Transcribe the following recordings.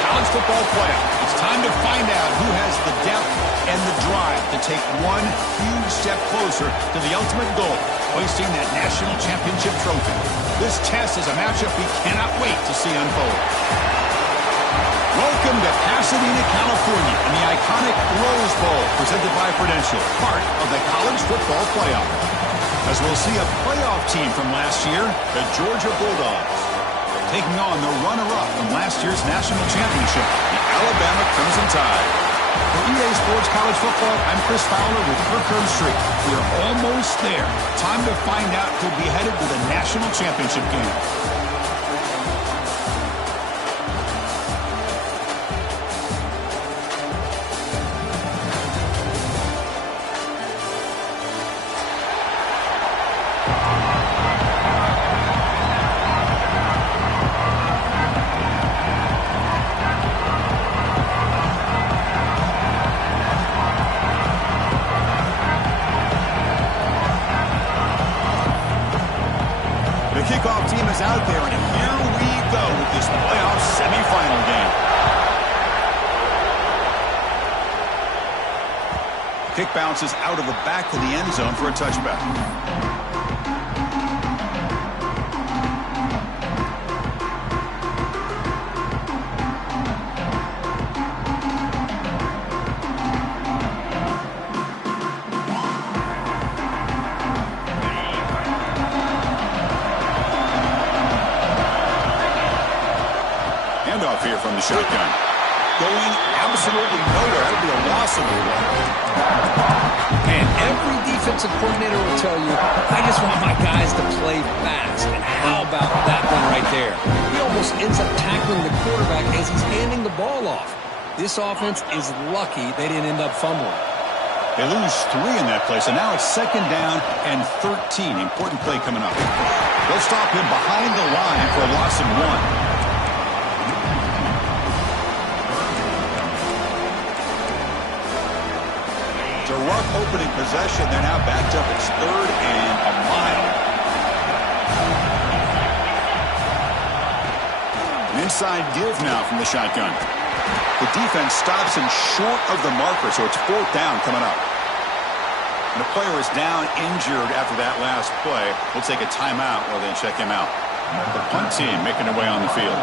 college football playoff. It's time to find out who has the depth and the drive to take one huge step closer to the ultimate goal, hoisting that national championship trophy. This test is a matchup we cannot wait to see unfold. Welcome to Pasadena, California, and the iconic Rose Bowl, presented by Prudential, part of the college football playoff. As we'll see a playoff team from last year, the Georgia Bulldogs, taking on the runner-up from last year's national championship, the Alabama Crimson Tide. For EA Sports College Football, I'm Chris Fowler with Kirk Herbstreit. We're almost there. Time to find out who'll be headed to the national championship game. Kickoff team is out there, and here we go with this playoff semifinal game. Kick bounces out of the back of the end zone for a touchback. Here from the shotgun. Going absolutely nowhere. That'll be a loss of the one. And every defensive coordinator will tell you, I just want my guys to play fast. And how about that one right there? He almost ends up tackling the quarterback as he's handing the ball off. This offense is lucky they didn't end up fumbling. They lose 3 in that play, so now it's 2nd down and 13. Important play coming up. They'll stop him behind the line for a loss of 1. A rough opening possession. They're now backed up. It's 3rd and a mile. An inside give now from the shotgun. The defense stops him short of the marker, so it's 4th down coming up. And the player is down injured after that last play. We'll take a timeout while they check him out. The punt team making their way on the field.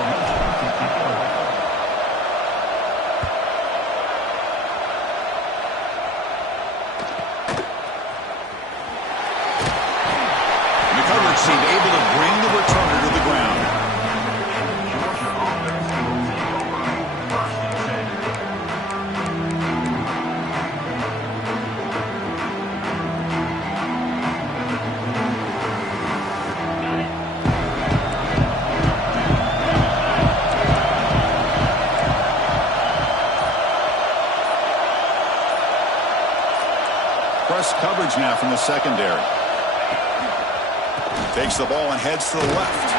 Seemed able to bring the returner to the ground. Press coverage now from the secondary. Takes the ball and heads to the left.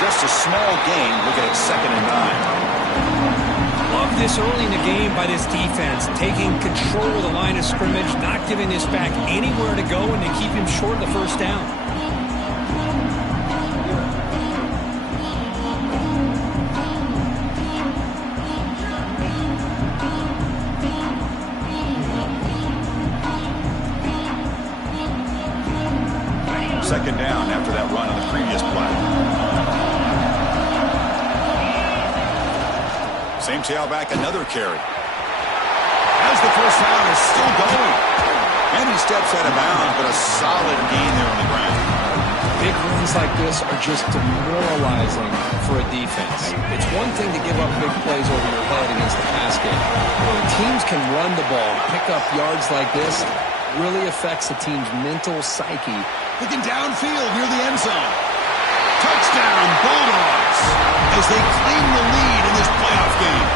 Just a small gain. Looking at 2nd and 9. Love this early in the game by this defense. Taking control of the line of scrimmage, not giving this back anywhere to go, and they keep him short of the 1st down. Second down after that run on the previous play. Same tailback, another carry. As the first down is still going. And he steps out of bounds, but a solid gain there on the ground. Big runs like this are just demoralizing for a defense. It's one thing to give up big plays over your head against the pass game. When teams can run the ball, pick up yards like this, really affects the team's mental psyche. Looking downfield near the end zone. Touchdown, Bulldogs, as they claim the lead in this playoff game.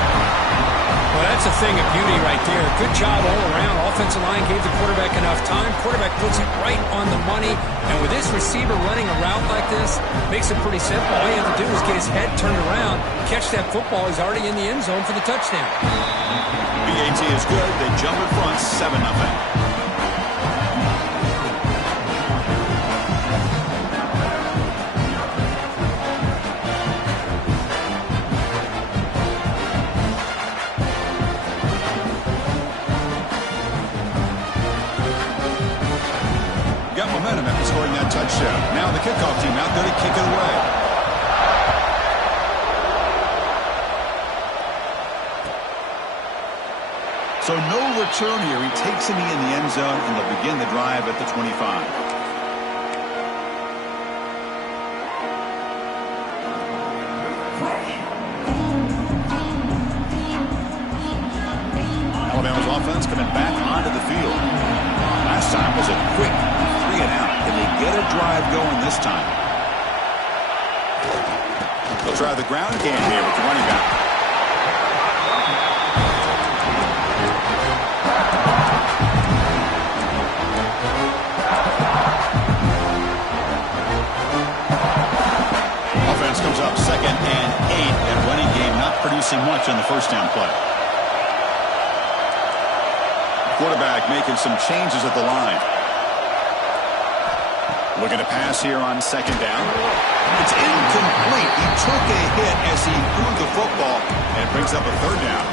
Well, that's a thing of beauty right there. Good job all around. Offensive line gave the quarterback enough time. Quarterback puts it right on the money. And with this receiver running a route like this, makes it pretty simple. All you have to do is get his head turned around, catch that football. He's already in the end zone for the touchdown. BAT is good. They jump in front, 7-0. going to kick it away. So no return here. He takes him in the end zone, and they'll begin the drive at the 25. Alabama's offense coming back onto the field. Last time was a quick 3-and-out. Can they get a drive going this time? They'll try the ground game here with the running back. Offense comes up 2nd and 8, and running game not producing much on the first down play. Quarterback making some changes at the line. Looking to pass here on 2nd down. It's incomplete. He took a hit as he threw the football and brings up a 3rd down.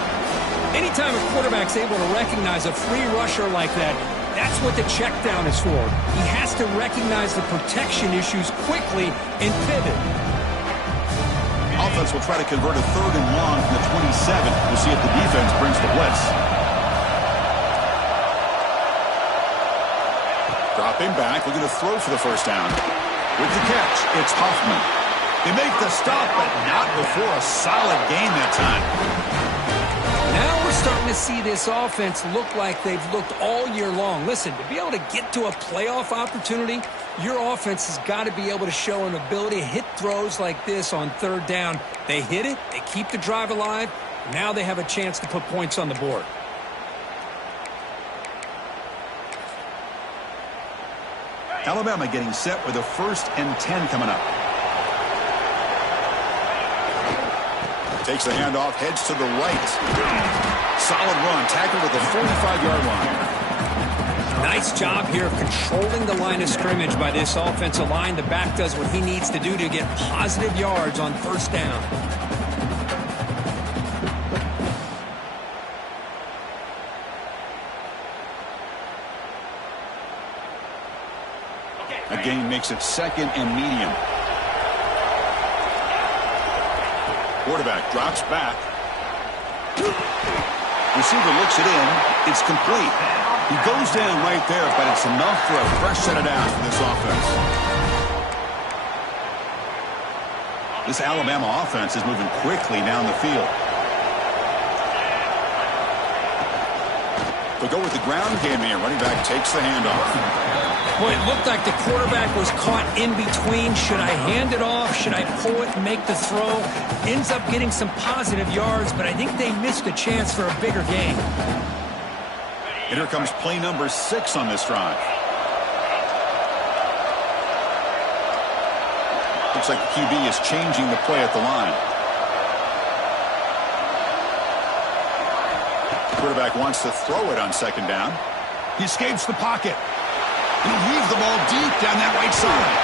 Anytime a quarterback's able to recognize a free rusher like that, that's what the check down is for. He has to recognize the protection issues quickly and pivot. Offense will try to convert a 3rd and long from the 27. We'll see if the defense brings the blitz. Dropping back, looking to throw for the first down. With the catch, it's Huffman. They make the stop, but not before a solid gain that time. Now we're starting to see this offense look like they've looked all year long. Listen, to be able to get to a playoff opportunity, your offense has got to be able to show an ability to hit throws like this on 3rd down. They hit it, they keep the drive alive, now they have a chance to put points on the board. Alabama getting set with a 1st and 10 coming up. Takes the handoff, heads to the right. Solid run, tackled at the 45-yard line. Nice job here of controlling the line of scrimmage by this offensive line. The back does what he needs to do to get positive yards on 1st down. A gain makes it 2nd and medium. Quarterback drops back. Receiver looks it in. It's complete. He goes down right there, but it's enough for a fresh set of downs for this offense. This Alabama offense is moving quickly down the field. They'll go with the ground game here. Running back takes the handoff. Boy, it looked like the quarterback was caught in between. Should I hand it off? Should I pull it and make the throw? Ends up getting some positive yards, but I think they missed a chance for a bigger gain. And here comes play number 6 on this drive. Looks like the QB is changing the play at the line. Quarterback wants to throw it on 2nd down. He escapes the pocket. He heaves the ball deep down that right side.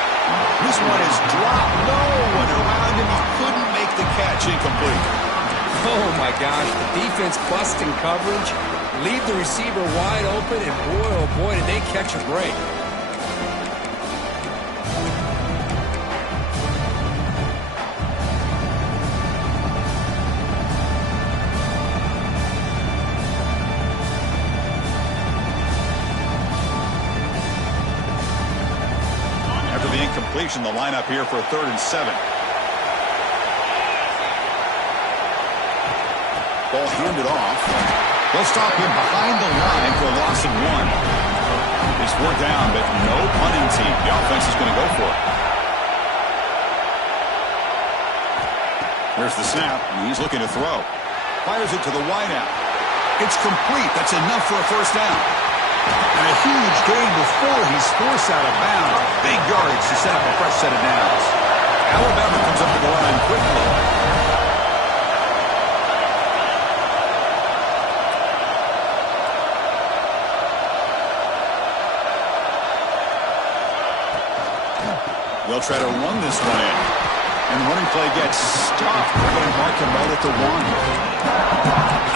This one is dropped. No one around him. He couldn't make the catch. Incomplete. Oh, my gosh. The defense busting coverage. Leave the receiver wide open, and boy, oh boy, did they catch a break. After the incompletion, the lineup here for a 3rd and 7. Ball handed off. They'll stop him behind the line for a loss of 1. He's 4th down, but no punting team. The offense is going to go for it. Here's the snap, and he's looking to throw. Fires it to the wideout. It's complete. That's enough for a 1st down. And a huge gain before he's forced out of bounds. Big yardage to set up a fresh set of downs. Alabama comes up to the line quickly. They'll try to run this one in. And the running play gets stopped. They're going to mark him right at the 1.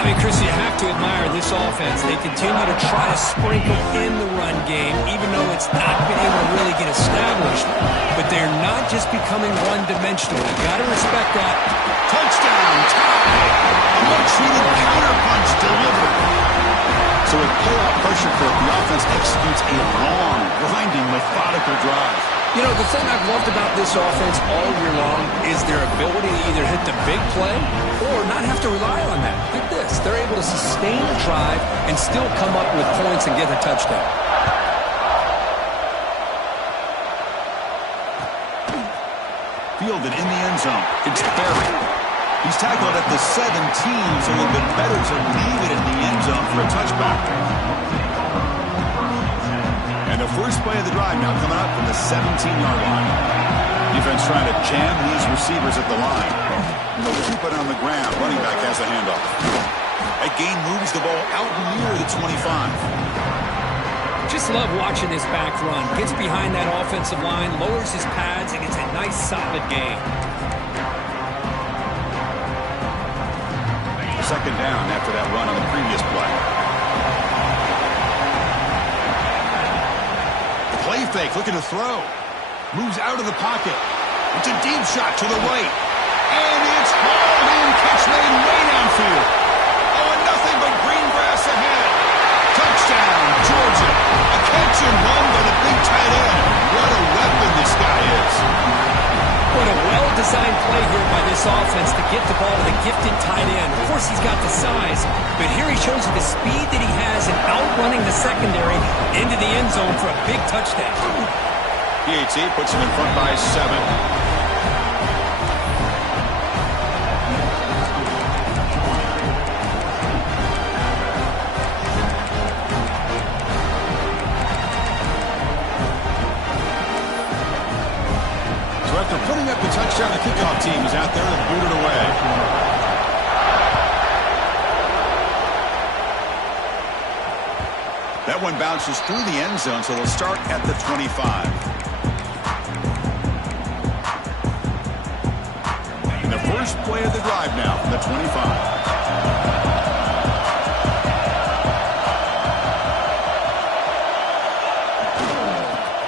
I mean, Chris, you have to admire this offense. They continue to try to sprinkle in the run game, even though it's not been able to really get established. But they're not just becoming one-dimensional. You've got to respect that. Touchdown, tie. A much-needed counterpunch delivered. So with playoff pressure for it, the offense executes a long, grinding, methodical drive. You know, the thing I've loved about this offense all year long is their ability to either hit the big play or not have to rely on that. Like this. They're able to sustain a drive and still come up with points and get a touchdown. Fielded in the end zone. It's Berry. He's tackled at the 17, so a little bit better to leave it in the end zone for a touchback. And the first play of the drive now coming up from the 17-yard line. Defense trying to jam these receivers at the line. They'll keep it on the ground. Running back has a handoff. That gain moves the ball out near the 25. Just love watching this back run. Gets behind that offensive line, lowers his pads, and gets a nice solid gain. Second down after that run on the previous play. Play fake, looking to throw. Moves out of the pocket. It's a deep shot to the right. And it's hauled in. Catch made way downfield. Oh, and nothing but green grass ahead. Touchdown, Georgia. A catch and run by the big tight end. What a weapon this guy is. What a well-designed play here by this offense to get the ball to the gifted tight end. Of course, he's got the size, but here he shows you the speed that he has in outrunning the secondary into the end zone for a big touchdown. PAT puts him in front by 7. After putting up the touchdown, the kickoff team is out there to boot it away. That one bounces through the end zone, so they'll start at the 25. And the first play of the drive now from the 25.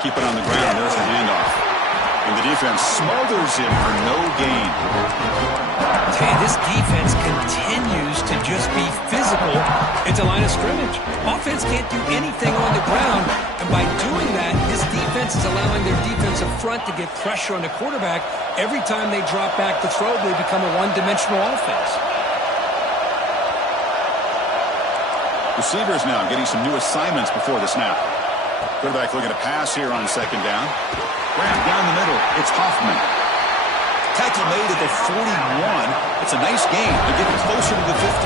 Keep it on the ground. There's a handoff. And the defense smothers him for no gain. Hey, this defense continues to just be physical at the line of scrimmage. Offense can't do anything on the ground, and by doing that, this defense is allowing their defensive front to get pressure on the quarterback. Every time they drop back to throw, they become a one-dimensional offense. Receivers now getting some new assignments before the snap. Quarterback looking to pass here on second down. Grab down the middle. It's Hoffman. Tackle made at the 41. It's a nice gain to get it closer to the 50.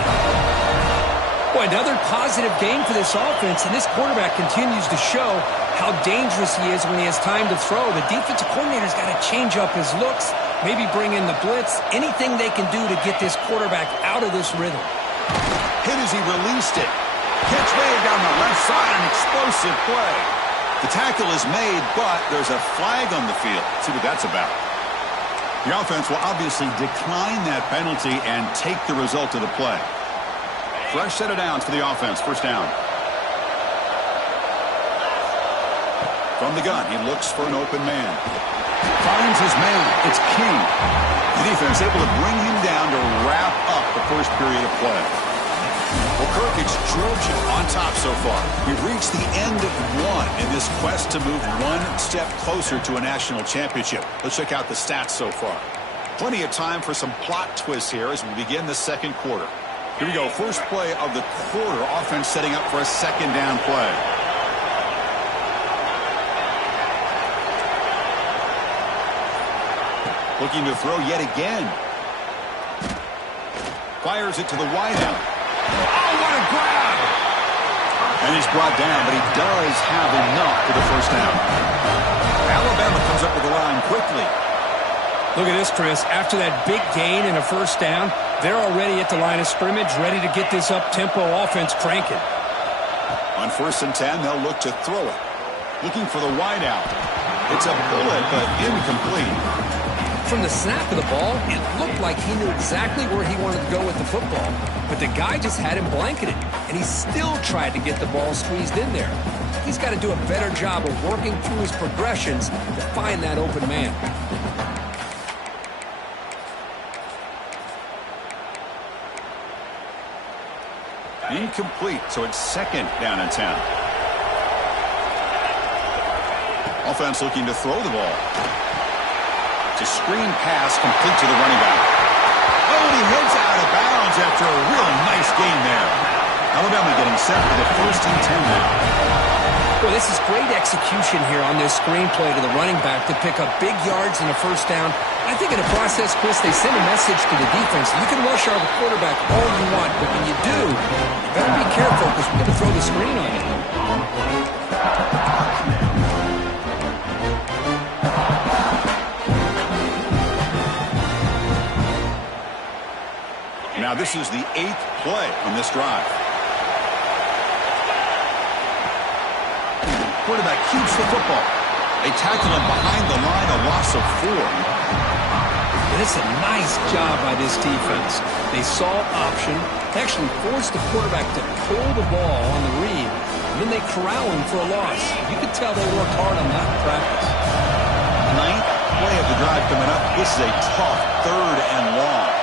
Boy, another positive gain for this offense, and this quarterback continues to show how dangerous he is when he has time to throw. The defensive coordinator's got to change up his looks, maybe bring in the blitz, anything they can do to get this quarterback out of this rhythm. Hit as he released it. Catch made down the left side, an explosive play. The tackle is made, but there's a flag on the field. See what that's about. The offense will obviously decline that penalty and take the result of the play. Fresh set of downs for the offense. First down. From the gun, he looks for an open man. Finds his man. It's King. The defense able to bring him down to wrap up the first period of play. Well, Kirk, it's Georgia on top so far. We've reached the end of one in this quest to move one step closer to a national championship. Let's check out the stats so far. Plenty of time for some plot twists here as we begin the second quarter. Here we go. First play of the quarter. Offense setting up for a second down play. Looking to throw yet again. Fires it to the wideout. Oh, what a grab! And he's brought down, but he does have enough for the first down. Alabama comes up with the line quickly. Look at this, Chris. After that big gain and a first down, they're already at the line of scrimmage, ready to get this up-tempo offense cranking. On 1st and 10, they'll look to throw it. Looking for the wideout. It's a bullet, but incomplete. From the snap of the ball, it looked like he knew exactly where he wanted to go with the football. But the guy just had him blanketed, and he still tried to get the ball squeezed in there. He's got to do a better job of working through his progressions to find that open man. Incomplete, so it's 2nd down and 10. Offense looking to throw the ball. It's a screen pass complete to the running back. Oh, and he heads out of bounds after a real nice gain there. Alabama getting set for the 1st and 10 now. Well, this is great execution here on this screen play to the running back to pick up big yards and a 1st down. I think in the process, Chris, they send a message to the defense. You can rush our quarterback all you want, but when you do, you better be careful because we're going to throw the screen on you. Now this is the 8th play on this drive. Quarterback keeps the football. They tackle him behind the line, a loss of 4. And it's a nice job by this defense. They saw option, they actually forced the quarterback to pull the ball on the read, and then they corral him for a loss. You could tell they worked hard on that in practice. 9th play of the drive coming up. This is a tough 3rd and long.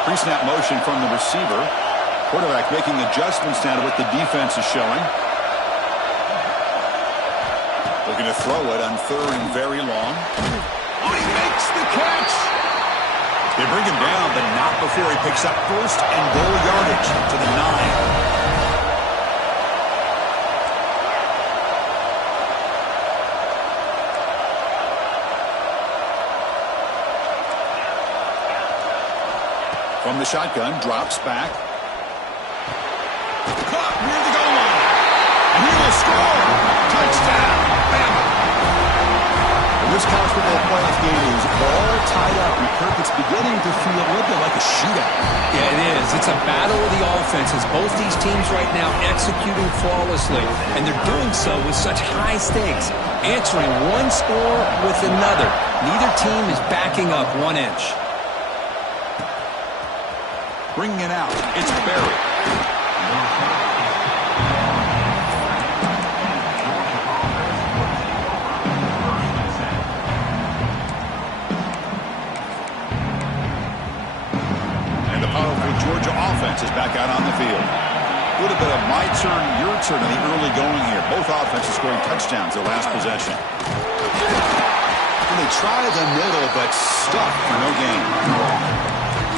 Pre-snap motion from the receiver. Quarterback making adjustments now to what the defense is showing. Looking to throw it on 3rd and very long. Oh, he makes the catch! They bring him down, but not before he picks up 1st and goal yardage to the 9. From the shotgun, drops back. Caught near the goal line. And he will score. Touchdown, Bama. This college football playoff game is all tied up. And Kirk, it's beginning to feel a little bit like a shootout. Yeah, it is. It's a battle of the offenses. Both these teams right now executing flawlessly. And they're doing so with such high stakes. Answering one score with another. Neither team is backing up 1 inch. Bringing it out. It's Barry. And the powerful Georgia offense is back out on the field. A little bit of my turn, your turn in the early going here. Both offenses scoring touchdowns their last possession. And they try the middle, but stuck for no gain.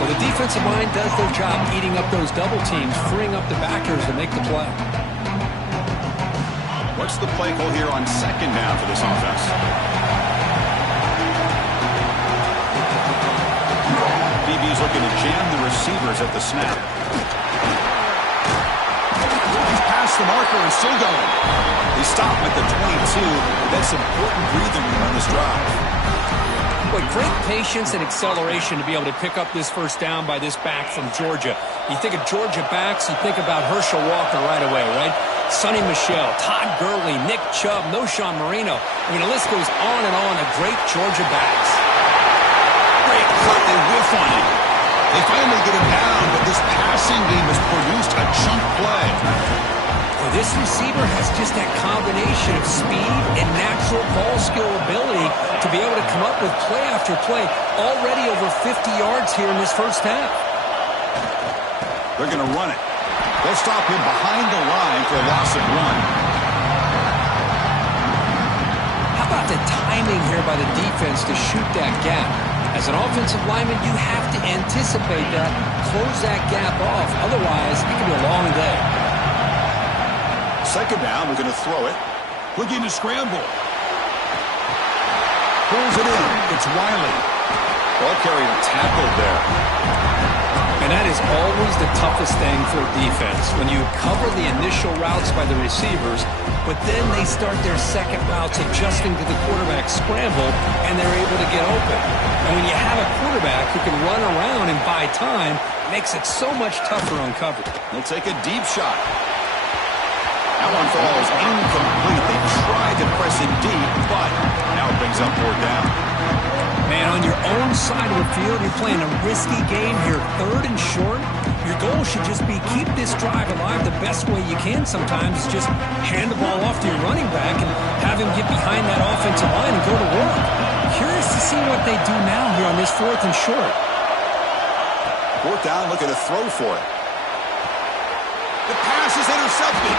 Well, the defensive line does their job eating up those double teams, freeing up the backers to make the play. What's the play call here on 2nd down for this offense? DB's looking to jam the receivers at the snap. He's past the marker and still going. They stop at the 22. That's important breathing room on this drive. Boy, great patience and acceleration to be able to pick up this 1st down by this back from Georgia. You think of Georgia backs, you think about Herschel Walker right away, right? Sonny Michel, Todd Gurley, Nick Chubb, Noshawn Marino. I mean, the list goes on and on of great Georgia backs. Great cut, they whiff on him. They finally get him down, but this passing game has produced a chunk play. Well, this receiver has just that combination of speed and natural ball skill ability to be able to come up with play after play. Already over 50 yards here in this 1st half. They're going to run it. They'll stop him behind the line for a loss of 1. How about the timing here by the defense to shoot that gap? As an offensive lineman, you have to anticipate that, close that gap off. Otherwise, it can be a long day. 2nd down, we're going to throw it. Looking to scramble. Pulls it in. It's Wiley. Ball carrier tackled there. And that is always the toughest thing for a defense. When you cover the initial routes by the receivers, but then they start their second routes adjusting to the quarterback scramble, and they're able to get open. And when you have a quarterback who can run around and buy time, it makes it so much tougher on coverage. They'll take a deep shot. That one falls incomplete. They tried to press it deep, but now it brings up 4th down. Man, on your own side of the field, you're playing a risky game here, 3rd and short. Your goal should just be keep this drive alive the best way you can sometimes. Just hand the ball off to your running back and have him get behind that offensive line and go to work. Curious to see what they do now here on this 4th and short. 4th down, looking to throw for it. The pass is intercepted.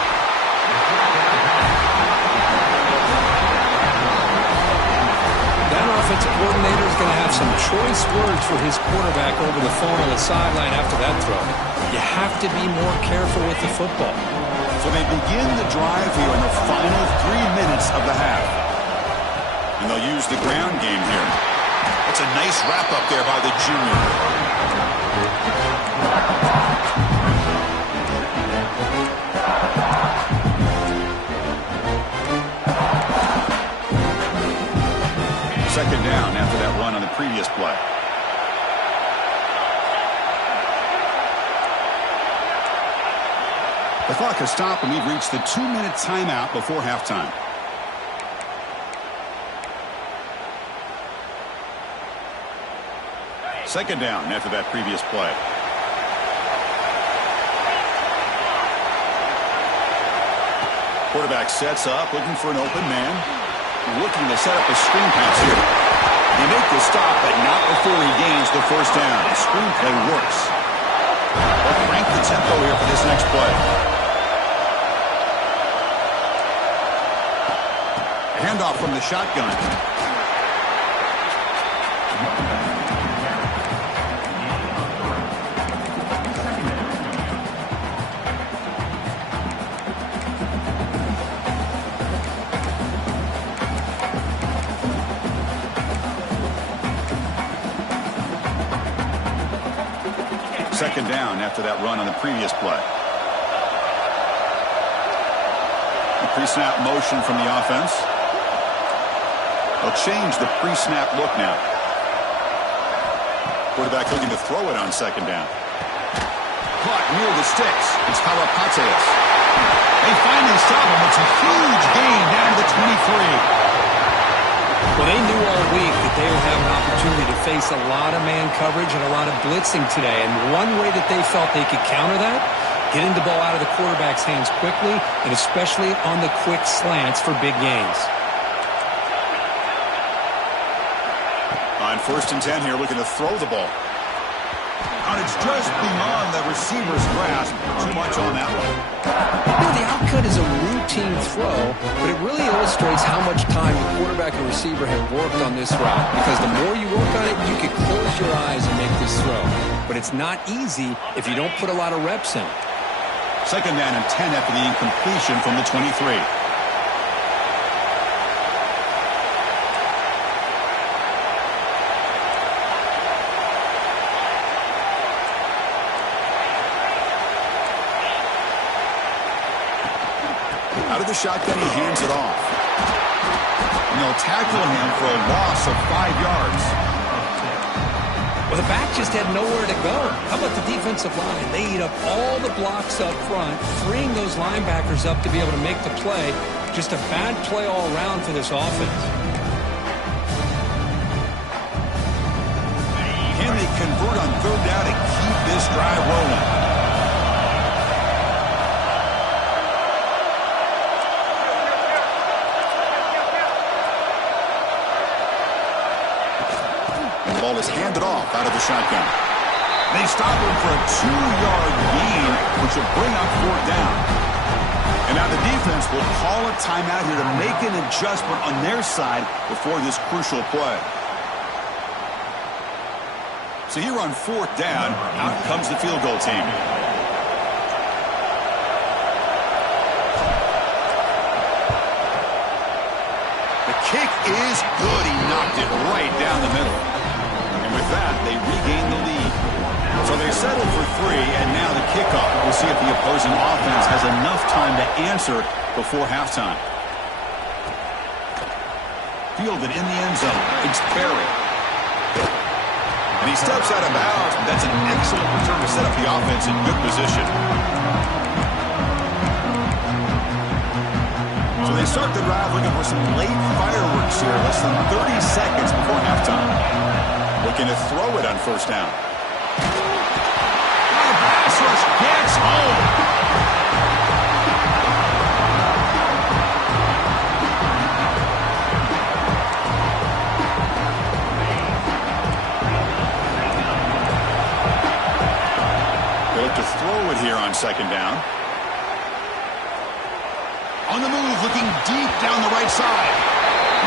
That offensive coordinator is going to have some choice words for his quarterback over the phone on the sideline after that throw. You have to be more careful with the football. So they begin the drive here in the final 3 minutes of the half. And they'll use the ground game here. That's a nice wrap-up there by the junior. Second down after that run on the previous play. The clock has stopped, and we've reached the 2-minute timeout before halftime. Second down after that previous play. Quarterback sets up, looking for an open man. Looking to set up a screen pass here. They make the stop, but not before he gains the first down. The screen play works. They'll crank the tempo here for this next play. Handoff from the shotgun. Second down after that run on the previous play. A pre-snap motion from the offense. They'll change the pre-snap look now. Quarterback looking to throw it on second down. Caught near the sticks. It's Karapateas. They finally stop him. It's a huge gain down to the 23. Well, they knew all week that they would have an opportunity to face a lot of man coverage and a lot of blitzing today. And one way that they felt they could counter that, getting the ball out of the quarterback's hands quickly, and especially on the quick slants for big gains. On 1st and 10 here, looking to throw the ball. And it's just beyond the receiver's grasp. Too much on that one. The outcut is a routine throw, but it really illustrates how much time the quarterback and receiver have worked on this route. Because the more you work on it, you can close your eyes and make this throw. But it's not easy if you don't put a lot of reps in. Second down and 10 after the incompletion from the 23. Out of the shotgun, he hands it off. And they'll tackle him for a loss of 5 yards. Well, the back just had nowhere to go. How about the defensive line? They eat up all the blocks up front, freeing those linebackers up to be able to make the play. Just a bad play all around for this offense. Can they convert on 3rd down and keep this drive rolling? Ball is handed off out of the shotgun. They stop him for a 2-yard gain, which will bring up 4th down. And now the defense will call a timeout here to make an adjustment on their side before this crucial play. So here on 4th down, out comes the field goal team. The kick is good. He knocked it right down the middle. With that, they regain the lead. So they settle for 3, and now the kickoff. We'll see if the opposing offense has enough time to answer before halftime. Fielded in the end zone. It's Perry. And he steps out of bounds. That's an excellent return to set up the offense in good position. So they start the drive looking for some late fireworks here, less than 30 seconds before halftime. Looking to throw it on first down. The pass rush gets home. To throw it here on second down. On the move, looking deep down the right side.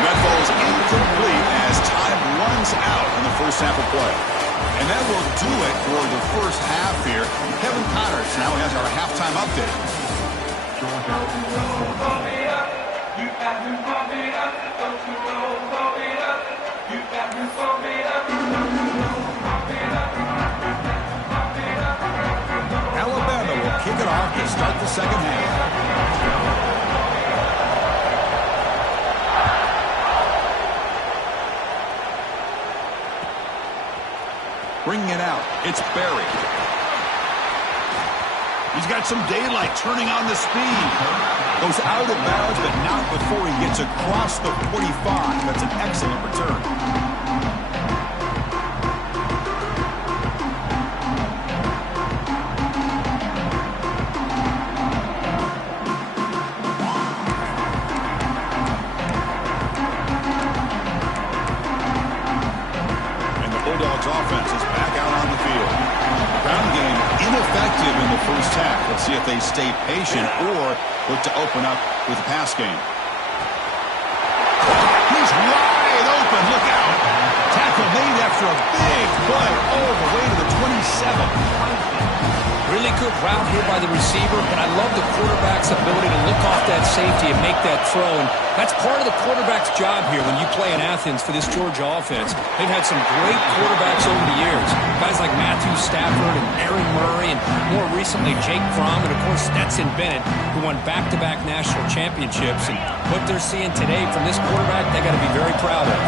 That falls incomplete as time runs out in the first half of play. And that will do it for the first half here. Kevin Connors now has our halftime update. Alabama will kick it off to start the second half. Bringing it out, it's Barry. He's got some daylight, turning on the speed. Goes out of bounds, but not before he gets across the 45. That's an excellent return. Offense is back out on the field. Ground game ineffective in the first half. Let's see if they stay patient or look to open up with a pass game. He's wide open. Look out. Tackle made after a big play all the way to the 27. Really good route here by the receiver, but I love the quarterback's ability to look off that safety and make that throw. And that's part of the quarterback's job here when you play in Athens for this Georgia offense. They've had some great quarterbacks over the years. Guys like Matthew Stafford and Aaron Murray and more recently Jake Fromm and, of course, Stetson Bennett, who won back-to-back national championships. And what they're seeing today from this quarterback, they got to be very proud of.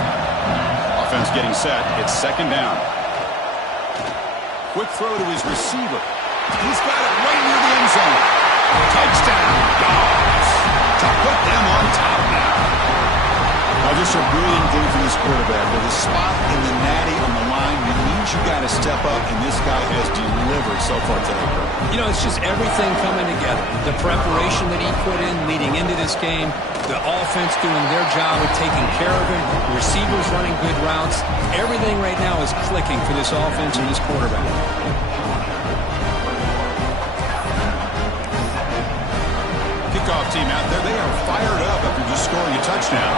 Offense getting set. It's second down. Quick throw to his receiver. He's got it right near the end zone. Touchdown, Dogs. To put them on top now. Now, just a brilliant game for this quarterback. With a spot in the natty on the line, it means you got to step up, and this guy has delivered so far today. You know, it's just everything coming together. The preparation that he put in leading into this game, the offense doing their job of taking care of him, the receivers running good routes. Everything right now is clicking for this offense and this quarterback. Kickoff team out there, they are fired up after just scoring a touchdown.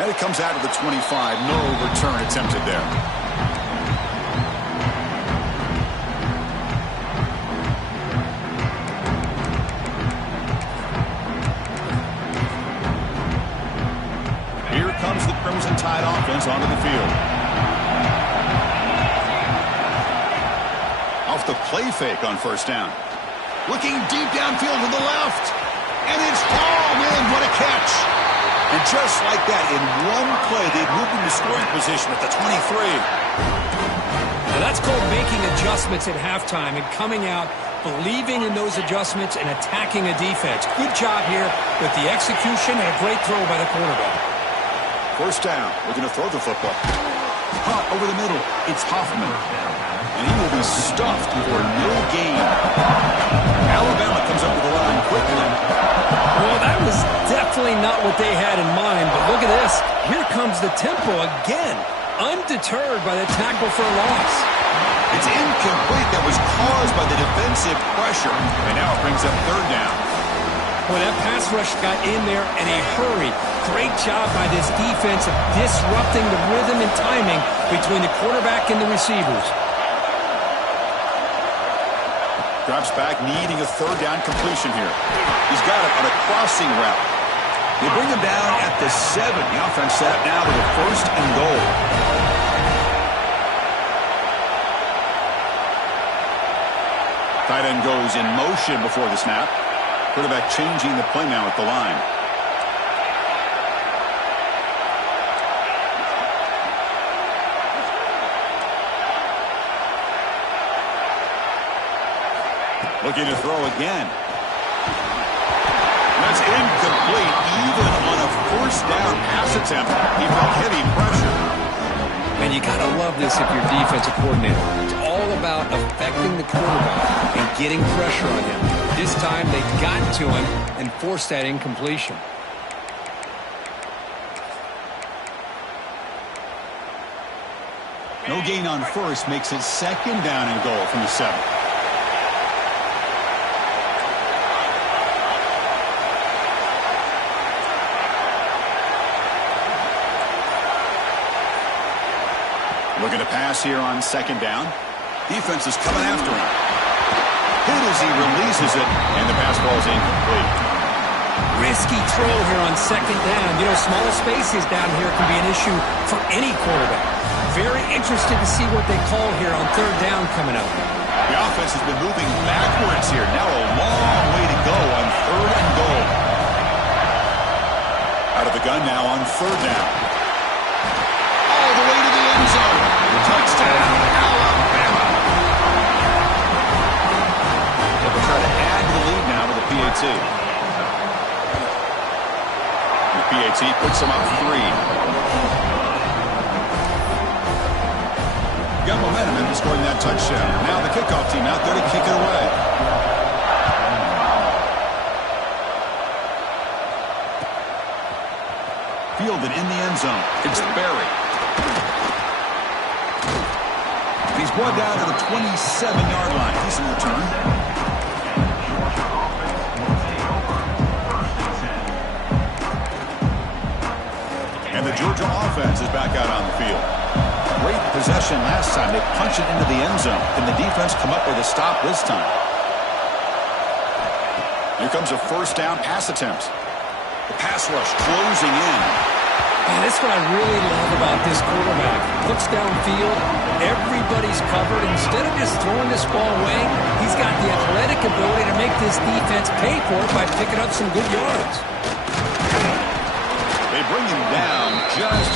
And it comes out of the 25. No return attempted there. Here comes the Crimson Tide offense onto the field. The play fake on first down. Looking deep downfield to the left. And it's Paul in. What a catch. And just like that, in one play, they've moved into scoring position at the 23. Now that's called making adjustments at halftime and coming out, believing in those adjustments and attacking a defense. Good job here with the execution and a great throw by the quarterback. First down. Looking to throw the football. Hot over the middle. It's Hoffman. And he will be stuffed for no gain. Alabama comes up with the line quickly. Well, that was definitely not what they had in mind, but look at this. Here comes the tempo again, undeterred by the tackle for a loss. It's incomplete. That was caused by the defensive pressure. And now it brings up third down. Well, that pass rush got in there in a hurry. Great job by this defense of disrupting the rhythm and timing between the quarterback and the receivers. Drops back, needing a third down completion here. He's got it on a crossing route. They bring him down at the 7. The offense set up now with a first and goal. Tight end goes in motion before the snap. Quarterback changing the play now at the line. Looking to throw again. That's incomplete. Even on a first down pass attempt, he felt heavy pressure. And you got to love this if you're defensive coordinator. It's all about affecting the quarterback and getting pressure on him. This time they got to him and forced that incompletion. No gain on first makes it second down and goal from the 7. Looking to pass here on second down. Defense is coming after him. Hit as he releases it, and the pass ball is incomplete. Risky throw here on second down. You know, small spaces down here can be an issue for any quarterback. Very interested to see what they call here on third down coming up. The offense has been moving backwards here. Now a long way to go on third and goal. Out of the gun now on third down. All the way to the end zone. Touchdown, Alabama. They'll try to add the lead now with the PAT. The PAT puts them up 3. Got momentum after scoring that touchdown. Now the kickoff team out there to kick it away. Fielded in the end zone. It's Barry. He's brought down to the 27-yard line. Decent return. And the Georgia offense is back out on the field. Great possession last time. They punch it into the end zone. Can the defense come up with a stop this time? Here comes a first down pass attempt. The pass rush closing in. Man, that's what I really love about this quarterback. Looks downfield. Everybody's covered. Instead of just throwing this ball away, he's got the athletic ability to make this defense pay for it by picking up some good yards. They bring him down just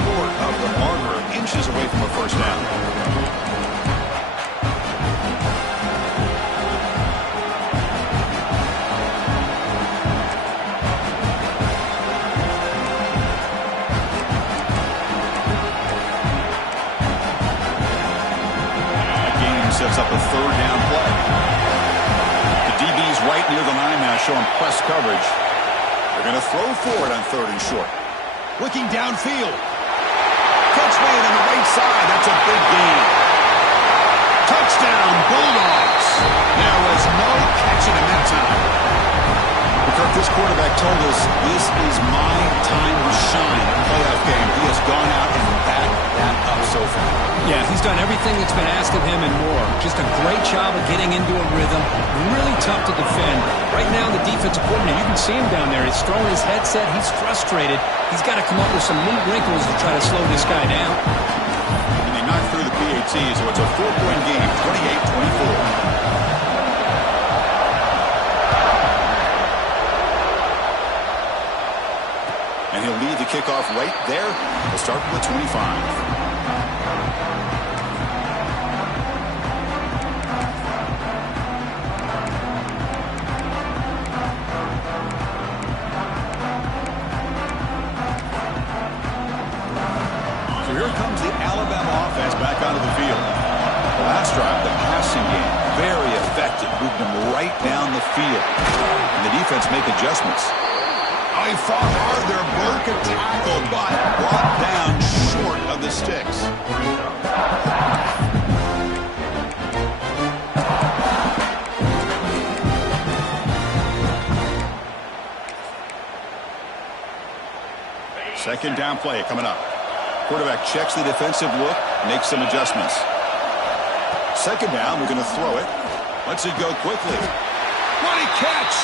short of the marker, inches away from a first down. That game sets up a third down play. The DB's right near the line now, showing press coverage. They're going to throw for it on third and short. Looking downfield. Catch made on the right side. That's a big gain. Touchdown, Bulldogs. There was no catching him that time. Kirk, this quarterback told us this is my time to shine in a playoff game. He has gone out and backed that up so far. Yeah, he's done everything that's been asked of him and more. Just a great job of getting into a rhythm. Really tough to defend. Right now, the defensive coordinator, you can see him down there. He's throwing his headset. He's frustrated. He's got to come up with some new wrinkles to try to slow this guy down. And they knocked through the PAT, so it's a 4-point game, 28-24. And he'll lead the kickoff right there. We'll start with the 25. Here comes the Alabama offense back onto the field. The last drive, the passing game, very effective. Moved them right down the field. And the defense make adjustments. He fought hard there, broke a tackle, but brought down short of the sticks. Second down play coming up. Quarterback checks the defensive look, makes some adjustments. Second down, we're going to throw it. Lets it go quickly. What a catch!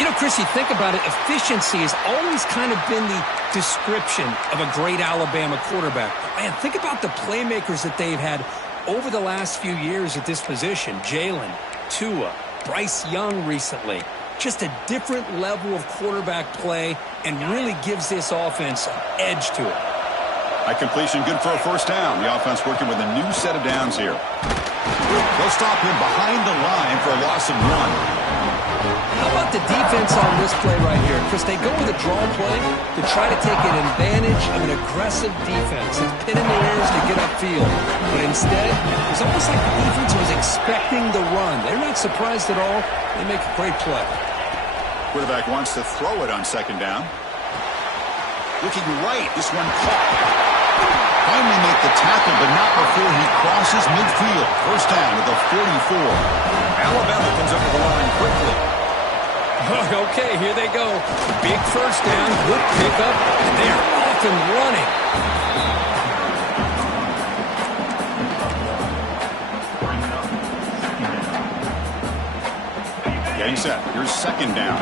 You know, Chris, you think about it, efficiency has always kind of been the description of a great Alabama quarterback. Man, think about the playmakers that they've had over the last few years at this position. Jalen, Tua, Bryce Young recently. Just a different level of quarterback play and really gives this offense an edge to it. High completion, good for a first down. The offense working with a new set of downs here. They'll stop him behind the line for a loss of 1. How about the defense on this play right here? Because they go with a draw play to try to take an advantage of an aggressive defense. It's pinning their ears to get upfield. But instead, it's almost like the defense was expecting the run. They're not surprised at all. They make a great play. Quarterback wants to throw it on second down. Looking right, this one caught. Finally make the tackle, but not before he crosses midfield. First down at the 44. Alabama comes up to the line quickly. Okay, here they go. Big first down, good pickup, and they're off and running. Getting set. Here's second down.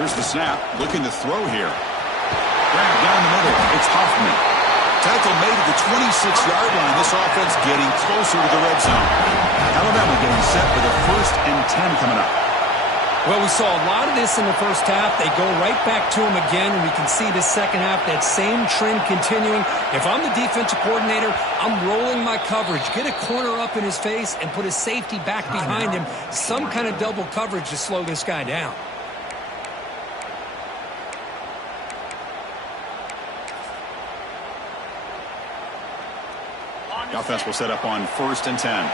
Here's the snap, looking to throw here. Grab down the middle, it's Hoffman. Tackle made at the 26-yard line. This offense getting closer to the red zone. Alabama getting set for the 1st and 10 coming up. Well, we saw a lot of this in the first half. They go right back to him again, and we can see the second half, that same trend continuing. If I'm the defensive coordinator, I'm rolling my coverage. Get a corner up in his face and put a safety back behind him. Some kind of double coverage to slow this guy down. The offense will set up on 1st and 10.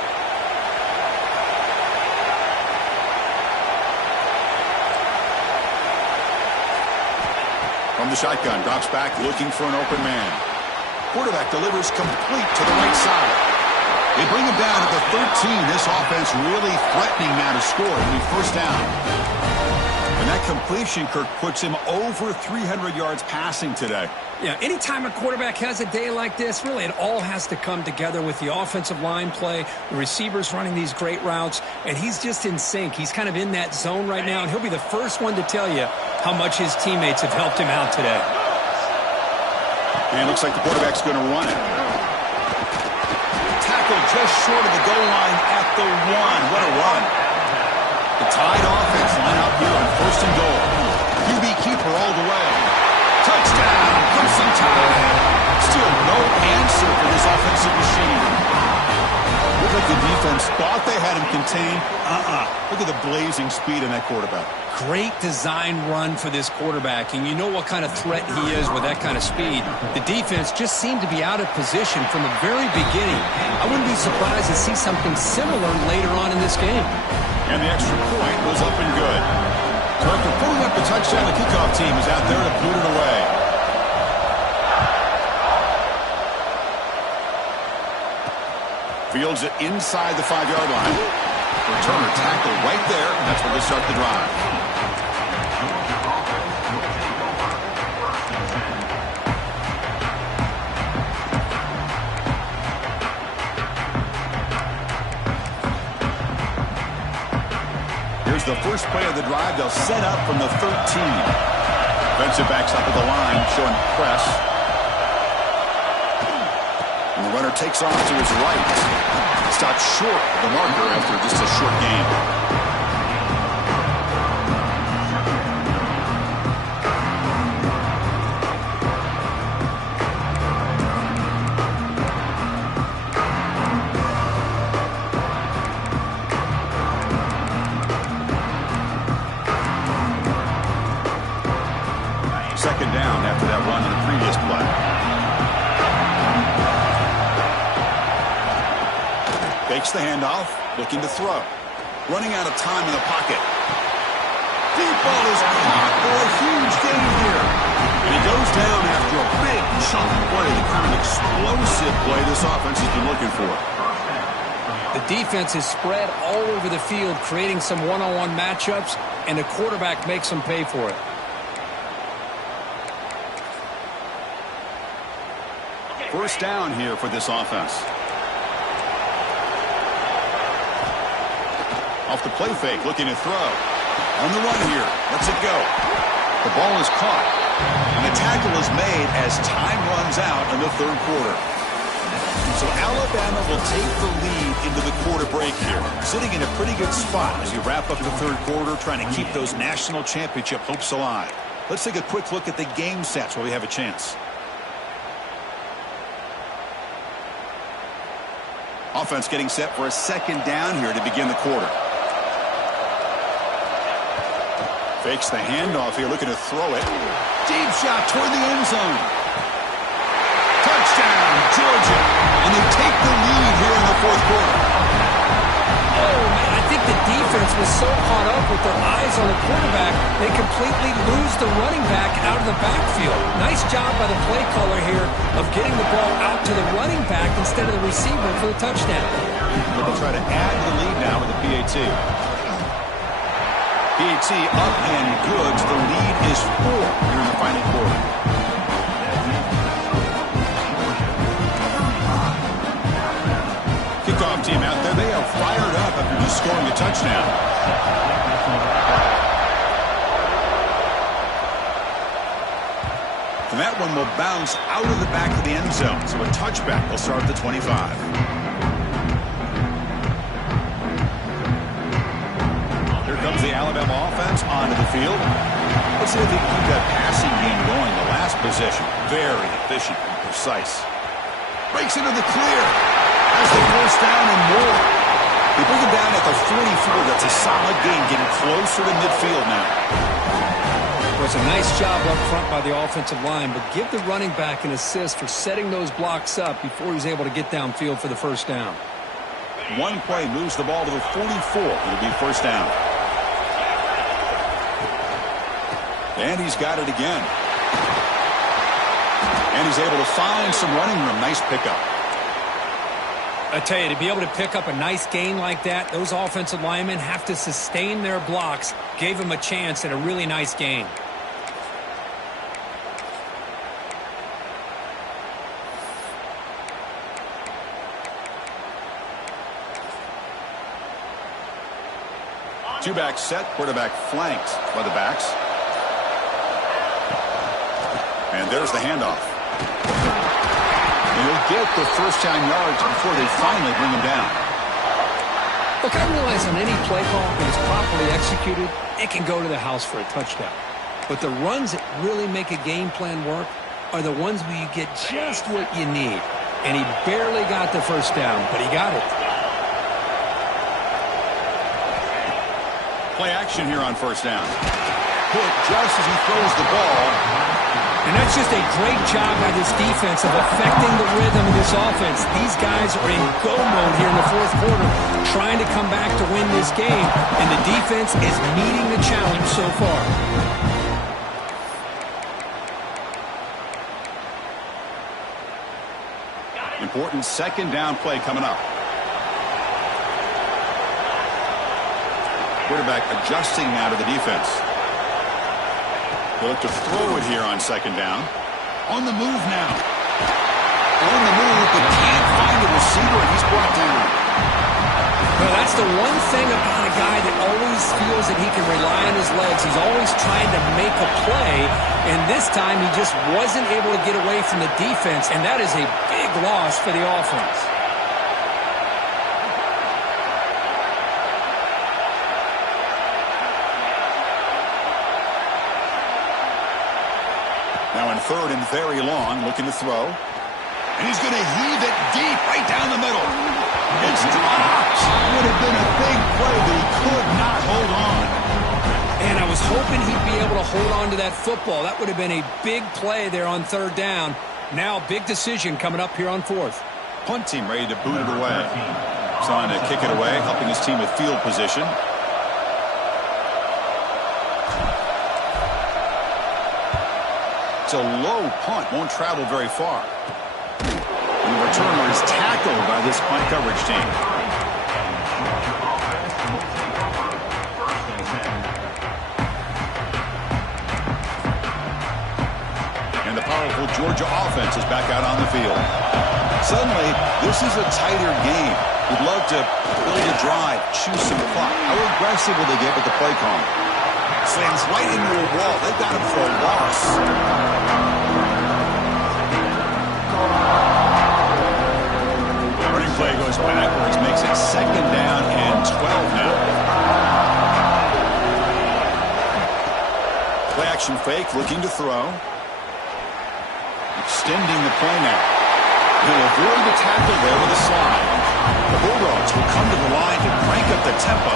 From the shotgun, drops back, looking for an open man. Quarterback delivers complete to the right side. They bring him down at the 13. This offense really threatening now to score. It'll be first down. And that completion, Kirk, puts him over 300 yards passing today. Yeah, anytime a quarterback has a day like this, really it all has to come together with the offensive line play, the receivers running these great routes, and he's just in sync. He's kind of in that zone right now, and he'll be the first one to tell you how much his teammates have helped him out today. And it looks like the quarterback's going to run it. Tackle just short of the goal line at the 1. What a run. The Tide offense line up here on 1st and goal. QB keeper all the way. Touchdown, Crimson Tide. Still no answer for this offensive machine. Looked like the defense thought they had him contained. Look at the blazing speed in that quarterback. Great design run for this quarterback, and you know what kind of threat he is with that kind of speed. The defense just seemed to be out of position from the very beginning. I wouldn't be surprised to see something similar later on in this game. And the extra point was up and good. So after putting up the touchdown, the kickoff team is out there to boot it away. Fields it inside the 5-yard line. Returner tackle right there. That's where they start the drive. Here's the first play of the drive. They'll set up from the 13. Defensive backs up at the line, showing press. And the runner takes off to his right. Stopped short of the marker after just a short gain. Second down after that run on the previous play. Fakes the handoff, looking to throw. Running out of time in the pocket. Deep ball is caught for a huge gain here. And he goes down after a big chunk play, the kind of explosive play this offense has been looking for. The defense is spread all over the field, creating some one-on-one matchups, and the quarterback makes them pay for it. First down here for this offense. Off the play fake, looking to throw. On the run here, lets it go. The ball is caught. And the tackle is made as time runs out in the third quarter. So Alabama will take the lead into the quarter break here, sitting in a pretty good spot as you wrap up the third quarter, trying to keep those national championship hopes alive. Let's take a quick look at the game stats while we have a chance. Offense getting set for a second down here to begin the quarter. Fakes the handoff here, looking to throw it. Deep shot toward the end zone. Touchdown, Georgia. And they take the lead here in the fourth quarter. Oh, man, I think the defense was so caught up with their eyes on the quarterback, they completely lose the running back out of the backfield. Nice job by the play caller here of getting the ball out to the running back instead of the receiver for the touchdown. They'll try to add to the lead now with the PAT. PAT up and good. The lead is 4 here in the final quarter. Kickoff team out there. They are fired up after just scoring a touchdown. And that one will bounce out of the back of the end zone. So a touchback will start at the 25. Here comes the Alabama offense onto the field. Let's see if they can keep that passing game going. The last possession, very efficient and precise. Breaks into the clear. Has the first down and more. They bring it down at the 44. That's a solid gain, getting closer to midfield now. It was a nice job up front by the offensive line, but give the running back an assist for setting those blocks up before he's able to get downfield for the first down. One play moves the ball to the 44. It'll be first down. And he's got it again. And he's able to find some running room. Nice pickup. I tell you, to be able to pick up a nice gain like that, those offensive linemen have to sustain their blocks. Gave him a chance at a really nice gain. Two-back set, quarterback flanked by the backs. And there's the handoff. And he'll get the first-down yards before they finally bring him down. Look, I realize on any play call that is properly executed, it can go to the house for a touchdown. But the runs that really make a game plan work are the ones where you get just what you need. And he barely got the first down, but he got it. Play action here on first down. Hit just as he throws the ball. And that's just a great job by this defense of affecting the rhythm of this offense. These guys are in go mode here in the fourth quarter, trying to come back to win this game, and the defense is meeting the challenge so far. Important second down play coming up. Quarterback adjusting now to the defense. They'll look to throw it here on second down. On the move now. On the move, but can't find the receiver, and he's brought down. Well, that's the one thing about a guy that always feels that he can rely on his legs. He's always trying to make a play, and this time he just wasn't able to get away from the defense, and that is a big loss for the offense. Now in third and very long, looking to throw. And he's going to heave it deep right down the middle. It's dropped. Would have been a big play, but he could not hold on. And I was hoping he'd be able to hold on to that football. That would have been a big play there on third down. Now big decision coming up here on fourth. Punt team ready to boot it away. Trying to kick it away, helping his team with field position. It's a low punt, won't travel very far. And the returner is tackled by this punt coverage team. And the powerful Georgia offense is back out on the field. Suddenly, this is a tighter game. You'd love to build a drive, choose some clock. How aggressive will they get with the play call? Slams right into a wall. They got him for a loss. Motion fake, looking to throw. Extending the play now. He'll avoid the tackle there with a slide. The Bulldogs will come to the line to crank up the tempo.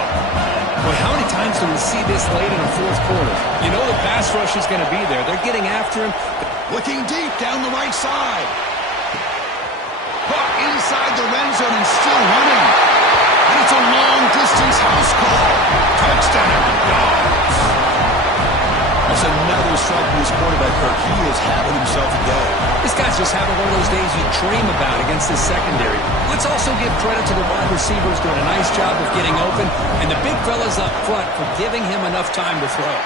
Well, how many times do we see this late in the fourth quarter? You know the pass rush is going to be there. They're getting after him. Looking deep down the right side. Caught inside the red zone and still running. And it's a long-distance house call. Touchdown, Dogs. That's another strike from his quarterback, Kirk. He is having himself a day. This guy's just having one of those days you dream about against this secondary. Let's also give credit to the wide receivers doing a nice job of getting open, and the big fellas up front for giving him enough time to throw.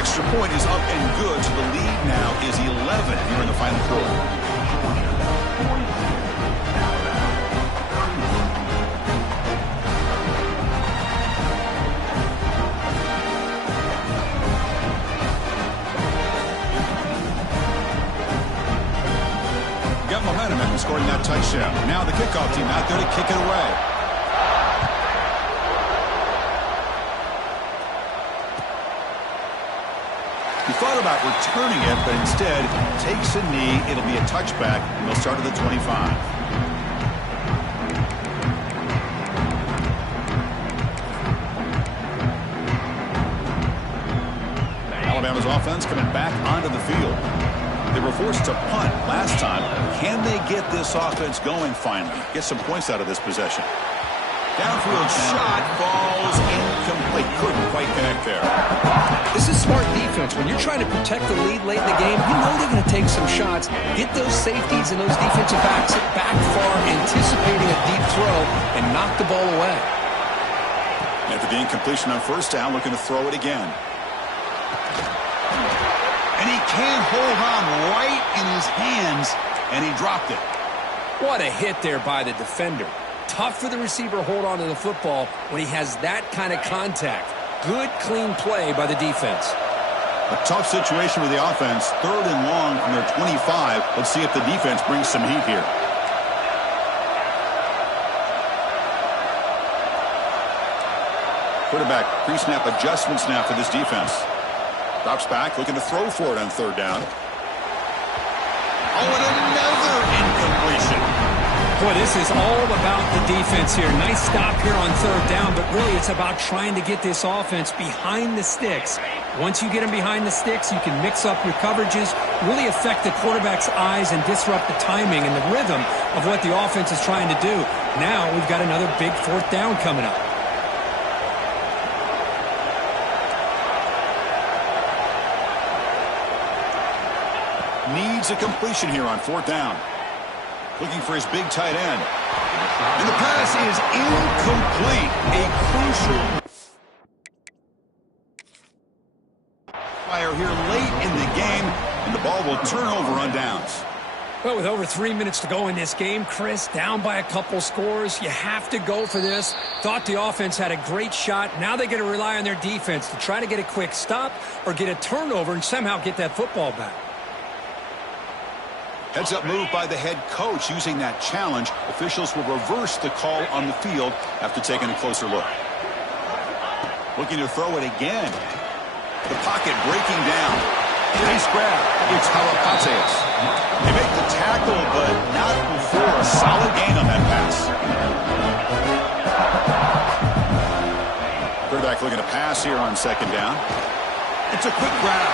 Extra point is up and good, so the lead now is 11 here in the final quarter. Got momentum after scoring that touchdown. Now the kickoff team out there to kick it away. He thought about returning it, but instead takes a knee. It'll be a touchback, and they'll start at the 25. Alabama's offense coming back onto the field. They were forced to punt last time. Can they get this offense going finally? Get some points out of this possession. Downfield shot falls incomplete. Couldn't quite connect there. This is smart defense. When you're trying to protect the lead late in the game, you know they're going to take some shots. Get those safeties and those defensive backs back far, anticipating a deep throw, and knock the ball away. After the incompletion on first down, looking to throw it again. And he can't hold on right in his hands, and he dropped it. What a hit there by the defender. Tough for the receiver to hold on to the football when he has that kind of contact. Good, clean play by the defense. A tough situation with the offense. 3rd and long from their 25. Let's see if the defense brings some heat here. Quarterback pre-snap adjustments now for this defense. Drops back, looking to throw for it on 3rd down. Oh, and another incompletion. Boy, this is all about the defense here. Nice stop here on 3rd down, but really it's about trying to get this offense behind the sticks. Once you get them behind the sticks, you can mix up your coverages, really affect the quarterback's eyes and disrupt the timing and the rhythm of what the offense is trying to do. Now we've got another big 4th down coming up. Needs a completion here on 4th down. Looking for his big tight end. And the pass is incomplete. A crucial fire here late in the game, and the ball will turn over on downs. Well, with over 3 minutes to go in this game, Chris, down by a couple scores, you have to go for this. Thought the offense had a great shot. Now they got to rely on their defense to try to get a quick stop or get a turnover and somehow get that football back. Heads-up move by the head coach using that challenge. Officials will reverse the call on the field after taking a closer look. Looking to throw it again. The pocket breaking down. Nice grab. It's Halapates. They make the tackle, but not before a solid gain on that pass. Quarterback looking to pass here on 2nd down. It's a quick grab.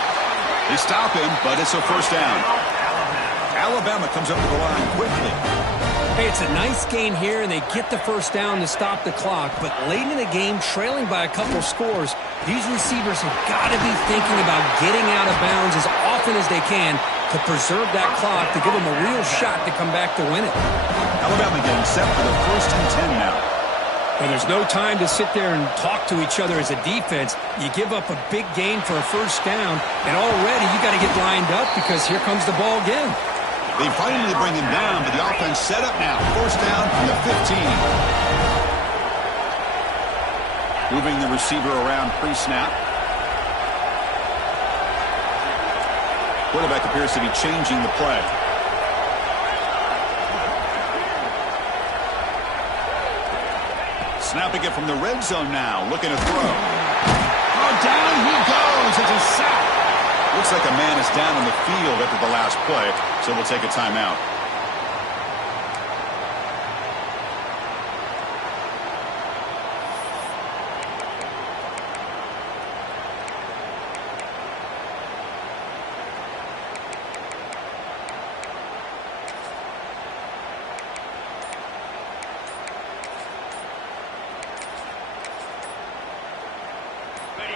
They stop him, but it's a 1st down. Alabama comes up to the line quickly. Hey, it's a nice gain here, and they get the 1st down to stop the clock. But late in the game, trailing by a couple scores, these receivers have got to be thinking about getting out of bounds as often as they can to preserve that clock, to give them a real shot to come back to win it. Alabama getting set for the 1st and 10 now. And there's no time to sit there and talk to each other as a defense. You give up a big gain for a 1st down, and already you got to get lined up because here comes the ball again. They finally bring him down, but the offense set up now. 1st down from the 15. Moving the receiver around pre-snap. Quarterback appears to be changing the play. Snapping it from the red zone now. Looking to throw. Oh, down he goes. It's a sack. Looks like a man is down on the field after the last play, so we'll take a timeout.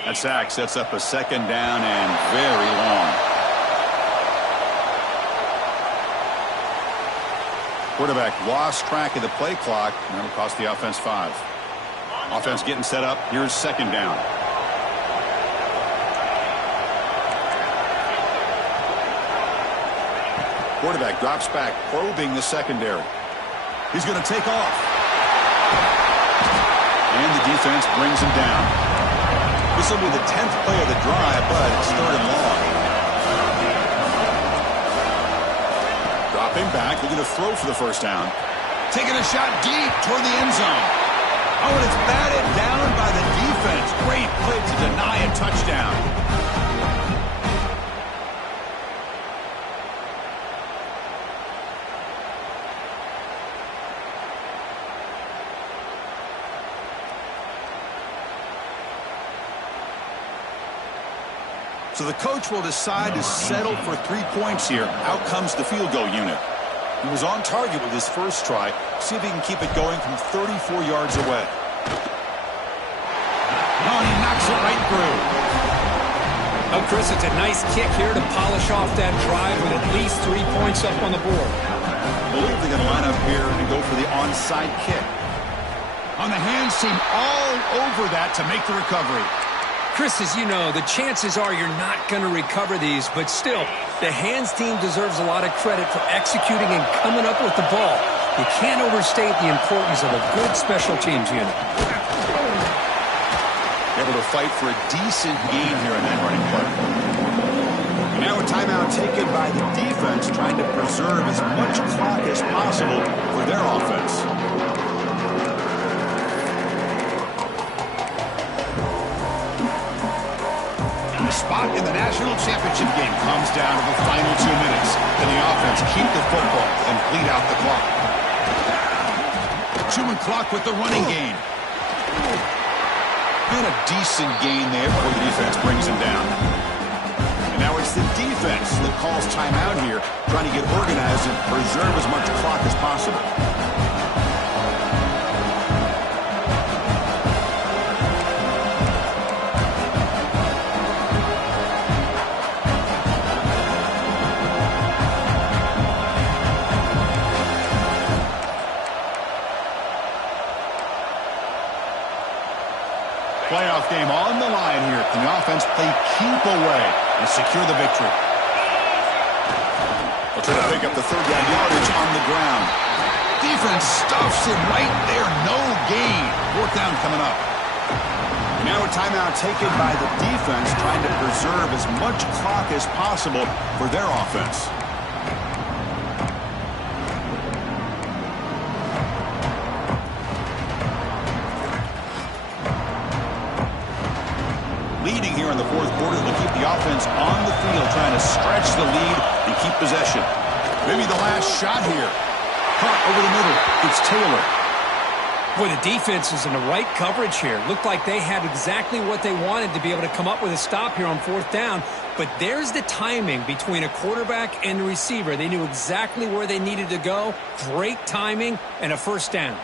That sack sets up a second down and very long. Quarterback lost track of the play clock, and that'll cost the offense 5. Offense getting set up. Here's second down. Quarterback drops back, probing the secondary. He's going to take off. And the defense brings him down. This will be the 10th play of the drive, but it's 3rd and long. Dropping back, looking to throw for the first down. Taking a shot deep toward the end zone. Oh, and it's batted down by the defense. Great play to deny a touchdown. So the coach will decide to settle for 3 points here. Out comes the field goal unit. He was on target with his first try. See if he can keep it going from 34 yards away. Oh, and he knocks it right through. Oh, Chris, it's a nice kick here to polish off that drive with at least 3 points up on the board. I believe they're going to line up here and go for the onside kick. On the hands team all over that to make the recovery. Chris, as you know, the chances are you're not going to recover these, but still, the hands team deserves a lot of credit for executing and coming up with the ball. You can't overstate the importance of a good special teams unit. Able to fight for a decent gain here in that running play. And now a timeout taken by the defense, trying to preserve as much clock as possible for their offense. The spot in the national championship game comes down to the final 2 minutes. Can the offense keep the football and bleed out the clock? Chewing clock with the running game. And a decent gain there before the defense brings him down. And now it's the defense that calls timeout here, trying to get organized and preserve as much clock as possible. Playoff game on the line here. Can the offense play keep away and secure the victory? They'll try to pick up the 3rd down yardage on the ground. Defense stuffs him right there. No gain. 4th down coming up. Now a timeout taken by the defense, trying to preserve as much clock as possible for their offense. Leading here in the 4th quarter to keep the offense on the field, trying to stretch the lead and keep possession. Maybe the last shot here. Caught over the middle. It's Taylor. Boy, the defense is in the right coverage here. Looked like they had exactly what they wanted to be able to come up with a stop here on 4th down. But there's the timing between a quarterback and the receiver. They knew exactly where they needed to go. Great timing and a 1st down.